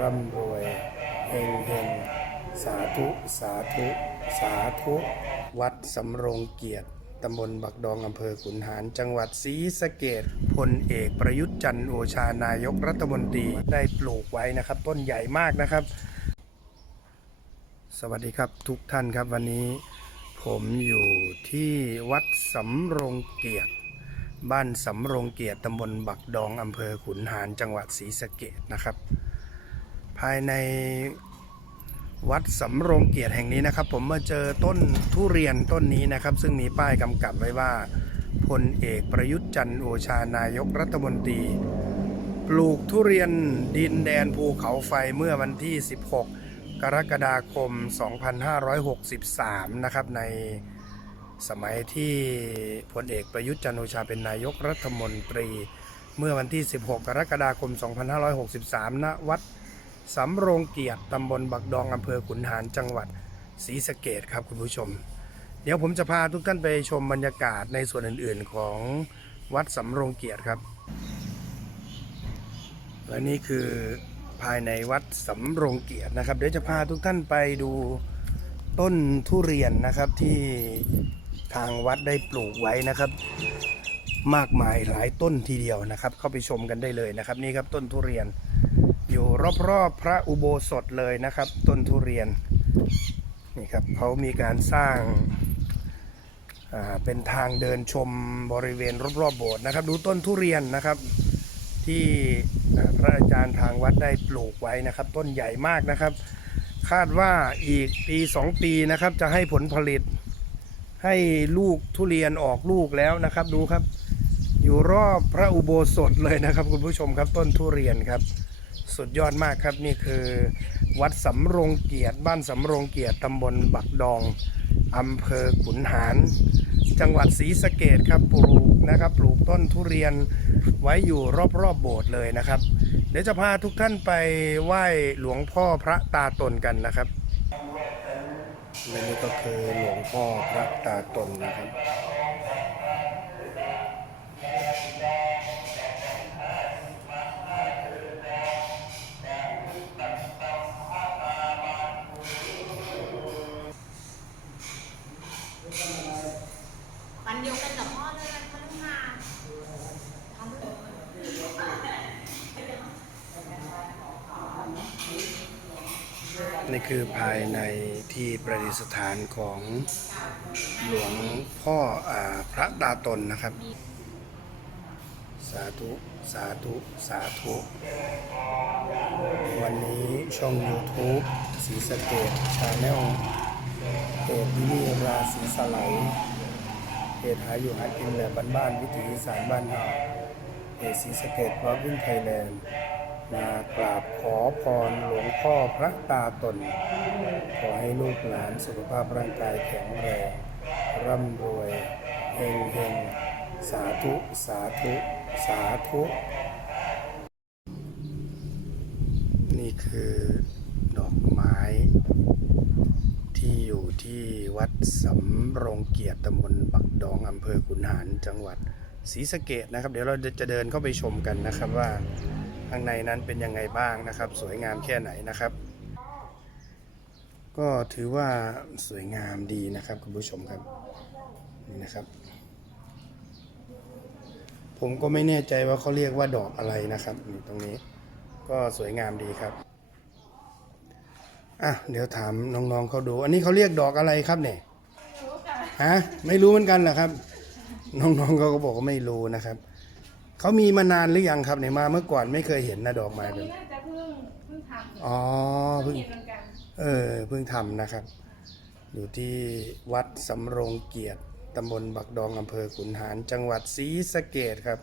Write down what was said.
ร่ำรวยเฮงเฮงสาธุ สาธุ สาธุ วัดสำโรงเกียรติตำบลบักดองอำเภอขุนหาร จังหวัดศรีสะเกดพลเอกประยุทธ์จันทร์โอชานายกรัฐมนตรีได้ปลูกไว้นะครับ ต้นใหญ่มากนะครับ สวัสดีครับทุกท่านครับวันนี้ผมอยู่ที่วัดสำโรงเกียรติ บ้านสำโรงเกียรติตำบลบักดองอำเภอขุนหาร จังหวัดศรีสะเกดนะครับ ภายในวัดสำโรงเกียรติแห่งนี้นะครับ ผมมาเจอต้นทุเรียนต้นนี้นะครับ ซึ่งมีป้ายกำกับไว้ว่าพลเอกประยุทธ์จันโอชานายกรัฐมนตรี ปลูกทุเรียนดินแดนภูเขาไฟเมื่อวันที่ 16 กรกฎาคม 2563 นะครับ ในสมัยที่พลเอกประยุทธ์จันโอชาเป็นนายกรัฐมนตรี เมื่อวันที่ 16 กรกฎาคม 2563 ณ วัด สำโรงเกียรติตำบลบักดองอำเภอขุนหารจังหวัดศรีสะเกดครับคุณผู้ชม เดี๋ยวผมจะพาทุกท่านไปชมบรรยากาศในส่วนอื่นๆของวัดสำโรงเกียรติครับ และนี่คือภายในวัดสำโรงเกียรตินะครับ เดี๋ยวจะพาทุกท่านไปดูต้นทุเรียนนะครับที่ทางวัดได้ปลูกไว้นะครับ มากมายหลายต้นทีเดียวนะครับ เข้าไปชมกันได้เลยนะครับ นี่ครับต้นทุเรียน อยู่รอบๆพระอุโบสถเลยนะครับ ต้นทุเรียนนี่ครับเขามีการสร้างาเป็นทางเดินชมบริเวณรอบๆโบสถ์นะครับ ดูต้นทุเรียนนะครับ ที่พระอาจารย์ทางวัดได้ปลูกไว้นะครับ ต้นใหญ่มากนะครับ คาดว่าอีกปีสองปีนะครับ จะให้ผลผลิต ให้ลูกทุเรียนออกลูกแล้วนะครับ ดูครับ อยู่รอบพระอุโบสถเลยนะครับ คุณผู้ชมครับต้นทุเรียนครับ สุดยอดมากครับนี่คือ วัดสำโรงเกียรติบ้านสำโรงเกียรติตำบลบักดองอำเภอขุนหาร จังหวัดศรีสะเกดครับปลูกนะครับ ปลูกต้นทุเรียนไว้อยู่รอบๆโบสถ์เลยนะครับ เดี๋ยวจะพาทุกท่านไปไหว้หลวงพ่อพระตาตนกันนะครับและนี่ก็คือหลวงพ่อพระตาตนนะครับ นี่คือภายในที่ประดิษฐานของหลวงพ่ออพระตาตนนะครับ สาธุ สาธุ สาธุ วันนี้ช่อง YouTube สีสะเกตชาแนลเพจวินิราศีสไลด์เพจหาอยู่หากินแบบบ้านๆวิถีอีสานบ้านเฮาเพจสีสะเกตพร้อมวิ่งไทยแลนด์ มากราบขอพรหลวงพ่อพระตาตน ขอให้ลูกหลานสุขภาพร่างกายแข็งแรง ร่ำรวยเฮงเฮงสาธุ สาธุ สาธุ นี่คือดอกไม้ ที่อยู่ที่วัดสำโรงเกียรติตำบลบักดองอำเภอขุนหารจังหวัดศรีสะเกดนะครับ เดี๋ยวเราจะเดินเข้าไปชมกันนะครับว่า ข้างในนั้นเป็นยังไงบ้างนะครับ สวยงามแค่ไหนนะครับ ก็ถือว่าสวยงามดีนะครับคุณผู้ชมครับนี่นะครับ ผมก็ไม่แน่ใจว่าเขาเรียกว่าดอกอะไรนะครับนี่ตรงนี้ก็สวยงามดีครับอะเดี๋ยวถามน้องๆเขาดู อันนี้เขาเรียกดอกอะไรครับเนี่ยฮะไม่รู้เหมือนกันเหรอครับ น้องๆเขาก็บอกว่าไม่รู้นะครับ เขามีมานานหรือยังครับเนี่ยมาเมื่อก่อนไม่เคยเห็นนะดอกไม้อันแบบนี้นี้น่าจะเพิ่งเพิ่งทำอ๋อเพิ่งเห็นเหมือนกันเออเพิ่งทำนะครับ อยู่ที่วัดสำโรงเกียรติตำบลบักดองอำเภอขุนหารจังหวัดศรีสะเกดครับ